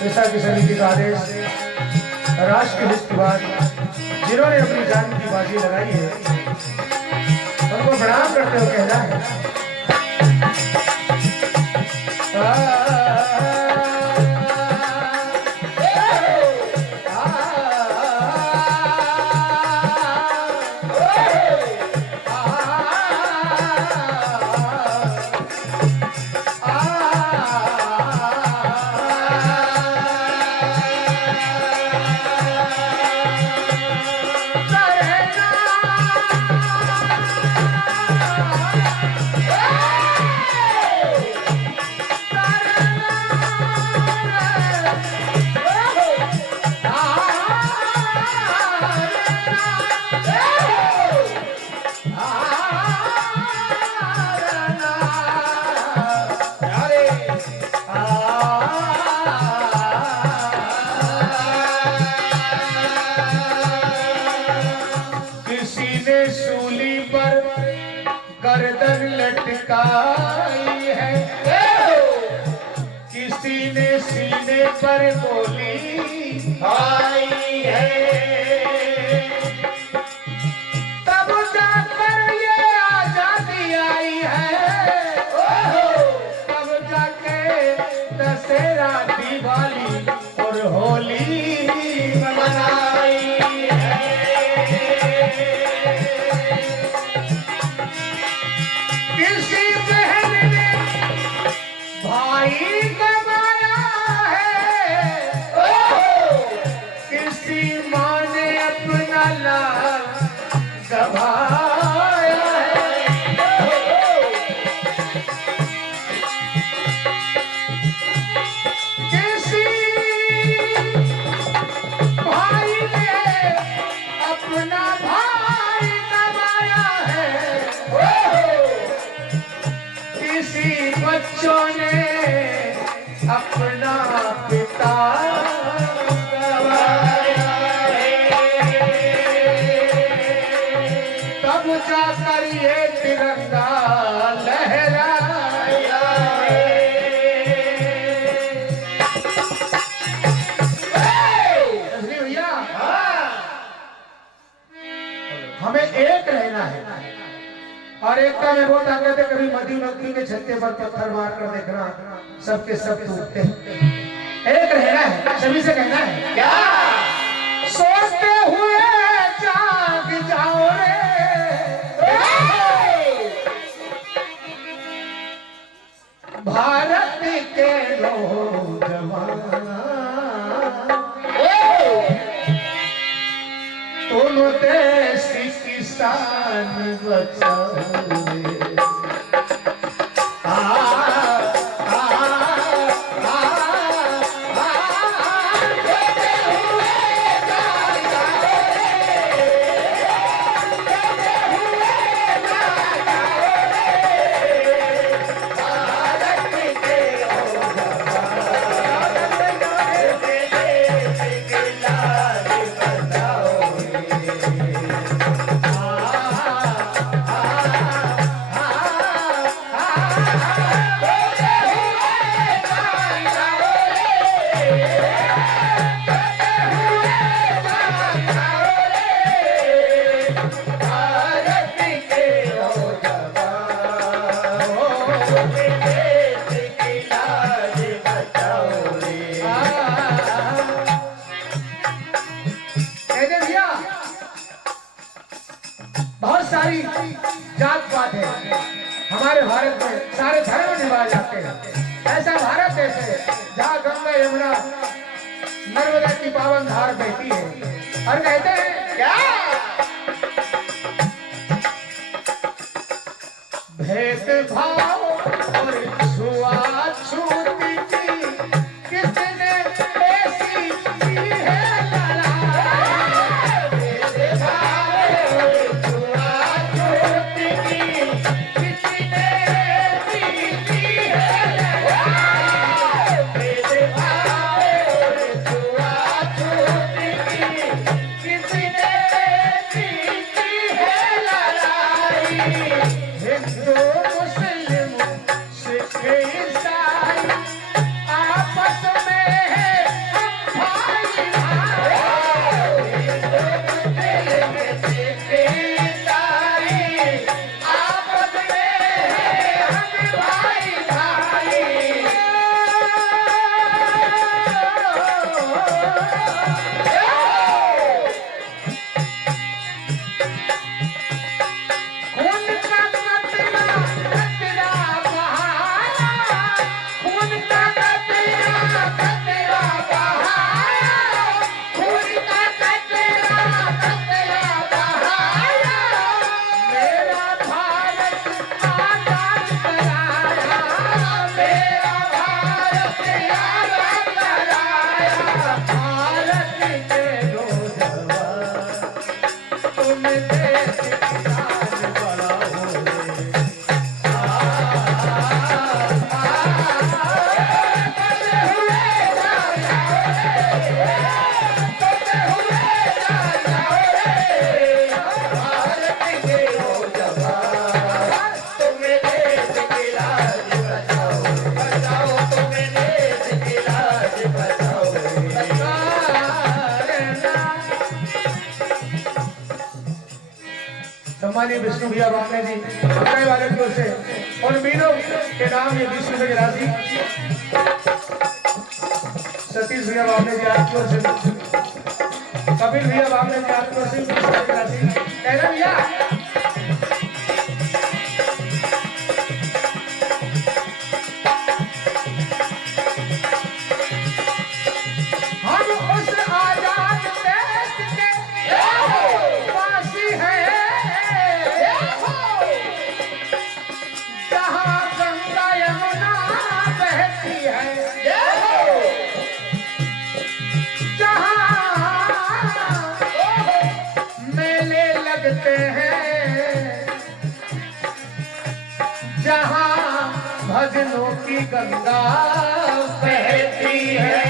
जैसा कि समिति का आदेश राष्ट्र के हित के बाद जिन्होंने अपनी जान की बाजी लगाई है उनको प्रणाम करते हुए कहना है सूली पर गर्दन लटकाई है, किसी ने सीने पर गोली आई है, तब जाकर ये आजादी आई है, तब जाके दशहरा दिवाली और होली मनाई है। किसी बहन ने भाई गवाया है, किसी माँ ने अपना लाल गवाया है, किसी भाई ने अपना भाई गवाया है, किसी बच्चों ने अपना पिता गवाया है, तब जाकर ये तिरंगा लहराया है। भैया हमें एक रहना है और एकता में वो ताकत है, कभी मधुमक्खी के छत्ते पर पत्थर मार कर देखना सबके सब टूटते हैं। एक रहना है, सभी से कहना है क्या सोचते हुए जाग जाओ रे, भारत के नौजवान तुम देश की शान बचाओ रे। बहुत सारी जात पात है हमारे भारत में, सारे धर्म निभाए जाते हैं। ऐसा भारत देश है जहाँ गंगा यमुना नर्मदा की पावन धार बहती है और कहते हैं क्या भेदभाव और छुआछूत की किसने ऐसी की है हिंदू मुस्लिम सम्मानीय विष्णु भैया बामने जी अपने वाले की ओर से और मीनों के नाम ये 20 रुपए की राशि सतीश भैया बामने जी आपकी ओर से कपिल भैया बामने जी आपकी ओर से 20 रुपए की राशि कहना भैया भजनों की गंगा बहती है।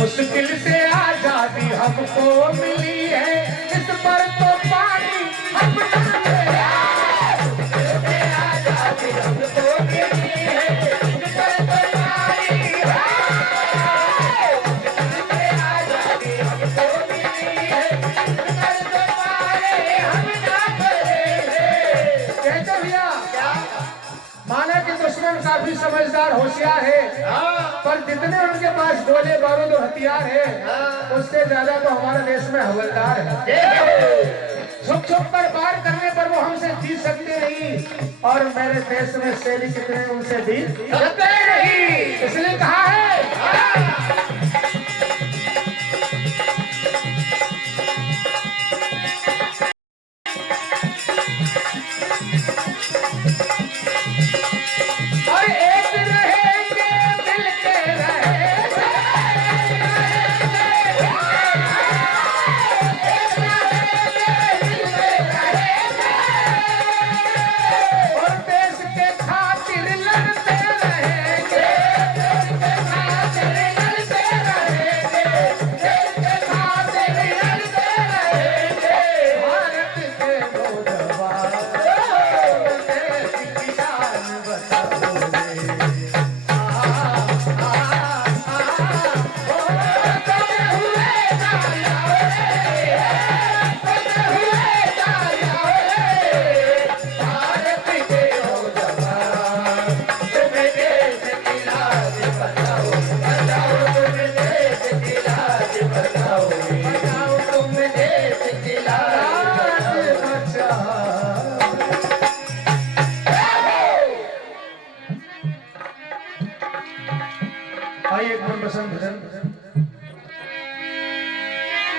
मुश्किल से आजादी हमको मिली है इस पर तो पानी अपना आजादी हमको मिली है इस पर तो पानी आजादी हमको माना कि दुश्मन काफी समझदार होशियार है पर जितने उनके पास गोले बारूद और हथियार है उससे ज्यादा तो हमारे देश में हवलदार है। छुप छुप कर वार करने पर वो हमसे जीत सकते नहीं और मेरे देश में सैनिक कितने उनसे भी सकते नहीं इसलिए कहा है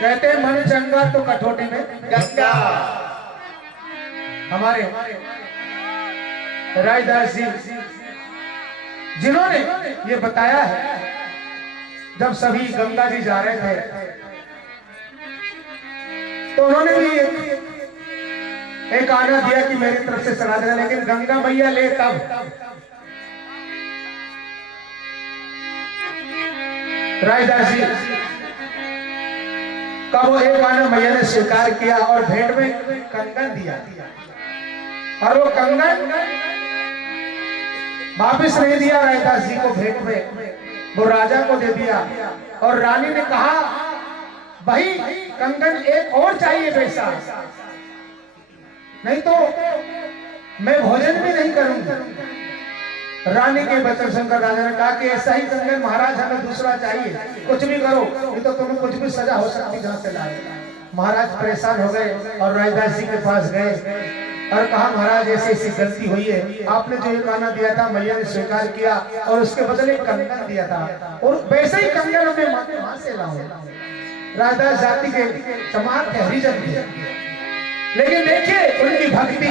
कहते मन चंगा तो कठोटी में गंगा। हमारे रायदास जी जिन्होंने ये बताया है जब सभी गंगा जी जा रहे थे तो उन्होंने भी एक आना दिया कि मेरी तरफ से चला देना लेकिन गंगा मैया ले तब रायदास जी का वो एक आना मैया ने स्वीकार किया और भेंट में कंगन दिया और वो कंगन वापिस नहीं दिया रायदास जी को भेंट में वो राजा को दे दिया और रानी ने कहा भाई कंगन एक और चाहिए पैसा नहीं तो मैं भोजन भी नहीं करूंगी। रानी के बचन शंकर राजा ने कहा कि ऐसा ही कंगन महाराज हमें दूसरा चाहिए कुछ भी करो नहीं तो तुम्हें कुछ भी सजा हो सकती जहां से लाए। महाराज परेशान हो गए और रायदास जी के पास गए और कहा महाराज ऐसी ऐसी गलती हुई है आपने जो ये गाना दिया था मैया ने स्वीकार किया और उसके बदले कंगन दिया था और वैसे ही कंगन में वहां से लाओ। रायदास जाति के समाज के हरिजन थे लेकिन देखिए उनकी भक्ति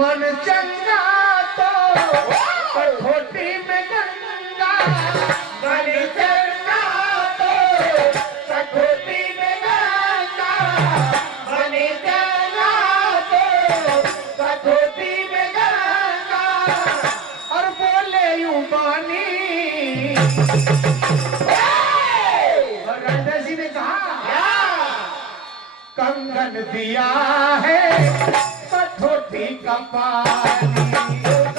मन और बोले यूं बानी। और रणधर जी ने कहा कंगन दिया है कठोती का पानी।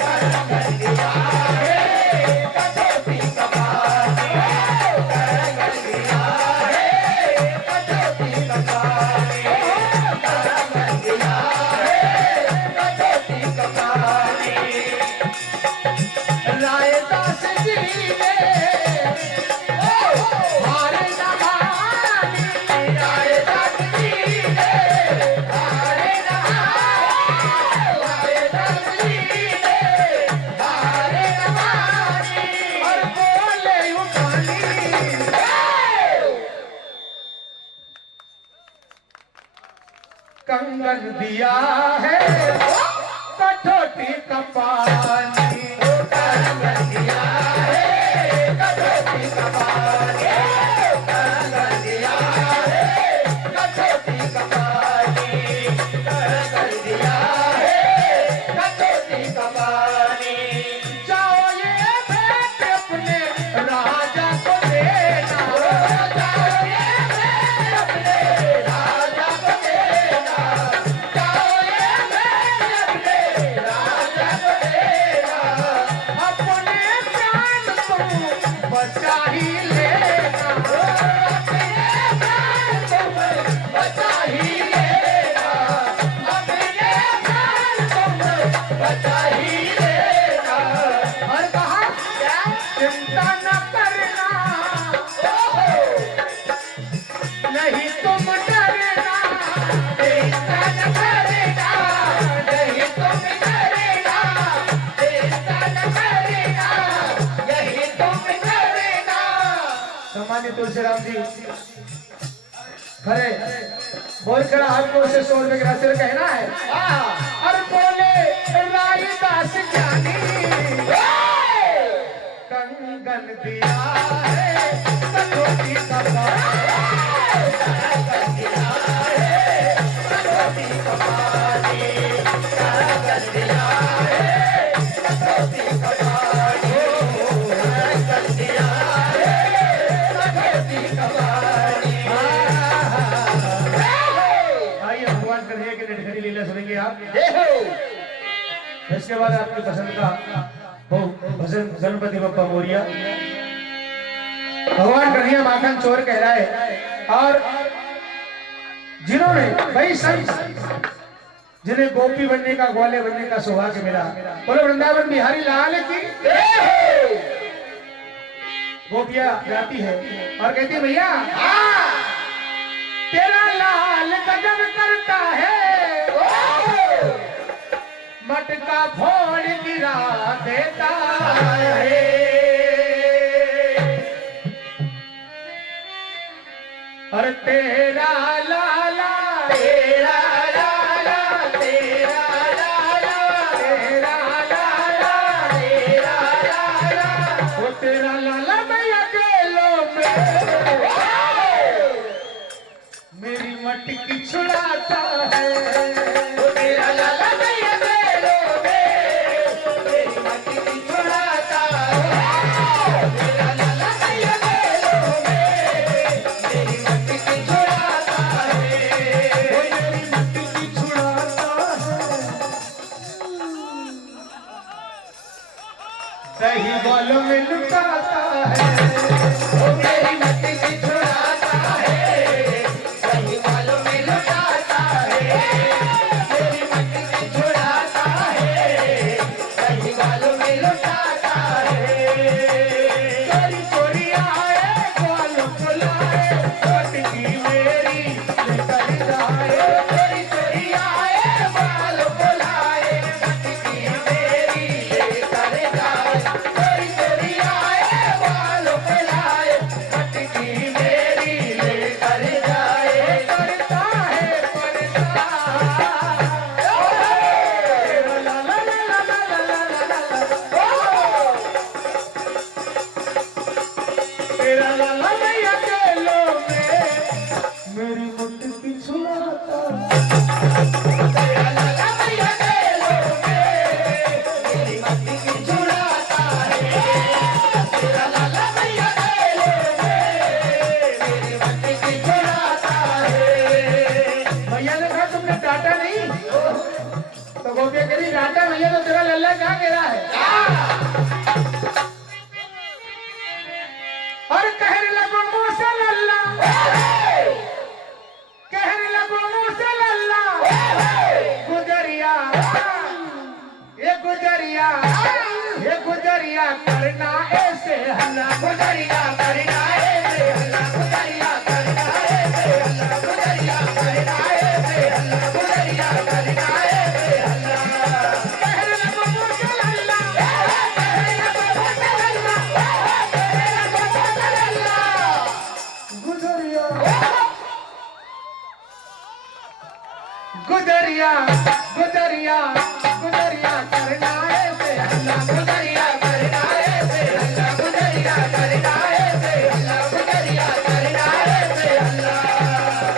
कंगन दिया है कठोती का पानी। कंगन दिया है कठोती का पानी। कंगन दिया है कठोती का पानी। रायदास जी ने हारे न मानी। रायदास जी ने हारे न मानी। रायदास जी ने हारे न मानी। और बोले यूं बानी। कंगन दिया है कठोती का पानी। कंगन दिया है कठोती का पानी। कंगन दिया है कठोती का पानी। कंगन दिया है कठोती का पानी। जाओ ये भेंट अपने राजा को देना। जाओ ये भेंट अपने राजा को देना। जाओ ये भेंट अपने राजा को देना। अपने प्राण को बचा ही लेना। अपने प्राण को बचा ही लेना। अपने प्राण को बचा ही लेना। और कहा चिंता न करना नहीं तुम डरना। चिंता न करना नहीं तुम डरना। चिंता न करना नहीं तुम डरना। सम्मानित तुलसीराम जी खरे बोल खड़ा हाथ को से 100 रुपए के रास्ते में कहना है। और बोले रायदास ज्ञानी कंगन दिया है कठोती का पानी। कंगन दिया है कठोती का पानी। कंगन दिया है कठोती का पानी। कंगन दिया है कठोती का पानी। आइए भगवान कन्हैया की नटखटी लीला सुनेंगे आप। इसके बाद आपकी पसंद का वो भजन गणपति बप्पा मोरिया। भगवान कन्हैया माखन चोर कह रहा है। और जिन्होंने भाई संत जिन्हें गोपी बनने का ग्वाले बनने का सौभाग्य मिला बोलो वृंदावन बिहारी लाल की। गोपिया गाती है और कहती है भैया तेरा लाल गजब करता है। मटका फोड़ गिरा देता है। और तेरा लाला तेरा लाला तेरा लाला तेरा लाला तेरा लाला वो तेरा लाला मैं अकेलों में मेरी मटकी छुड़ाता है। वो तेरा लाला मैं अकेलों में मेरी मटकी छुड़ाता है। तेरा लाला मैं अकेलों में मेरी मटकी छुड़ाता है। वो मेरी मटकी छुड़ाता है। दही बालों में लुटाता है। वो मेरी मटकी छुड़ाता है। दही बालों में लुटाता है। मेरी मटकी छुड़ाता है। दही बालों में लुटाता है। चोरी चोरी आए बालों को लाए मटकी मेरी लेकर जाए। चोरी चोरी आए बालों को लाए मटकी मेरी लेकर जाए। चोरी चोरी आए बालों को लाए गुजरिया करना ऐसे हल्ला, गुजरिया करना ऐसे हल्ला, गुजरिया करना ऐसे हल्ला, गुजरिया करना ऐसे हल्ला, गुजरिया करना ऐसे हल्ला। कहने लगो मुझे हल्ला, कहने लगो मुझे हल्ला, कहने लगो मुझे हल्ला। गुजरिया गुजरिया गुजरिया गुजरिया करना ऐसे हल्ला, गुजरिया करना ऐसे हल्ला, गुजरिया करना ऐसे हल्ला, गुजरिया करना ऐसे हल्ला।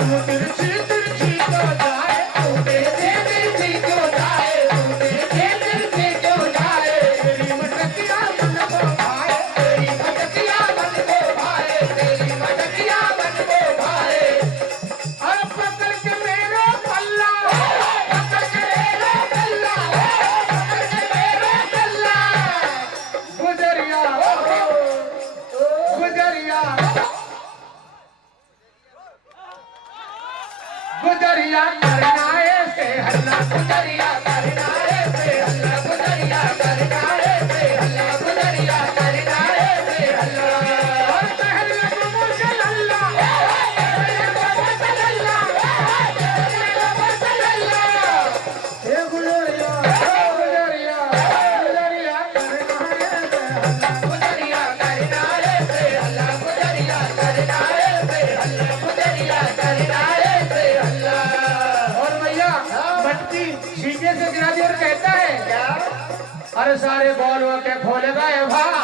तू तिरछी तिरछी क्यों जाए, तू तिरछी तिरछी क्यों जाए, तू तिरछी तिरछी क्यों जाए। तेरी मटकिया मन को भाए, तेरी मटकिया मन को भाए, तेरी मटकिया मन को भाए। और पकड़ के मेरा पल्ला, पकड़ के मेरा पल्ला, पकड़ के मेरा पल्ला। गुजरिया गुजरिया गुजरिया करना ऐसे हल्ला, गुजरिया करना ऐसे हल्ला, गुजरिया करना ऐसे हल्ला, गुजरिया करना ऐसे हल्ला। और कहने लगो मुझे हल्ला, कहने लगो मुझे हल्ला, कहने लगो मुझे हल्ला। हे गुजरिया गुजरिया गुजरिया करना ऐसे हल्ला, गुजरिया करना ऐसे हल्ला, गुजरिया करना ऐसे हल्ला, गुजरिया करना ऐसे हल्ला। और भैया मटकी सीधे से गिरा दी और कहता है क्या, अरे सारे बॉल वो के खोले गए भाई।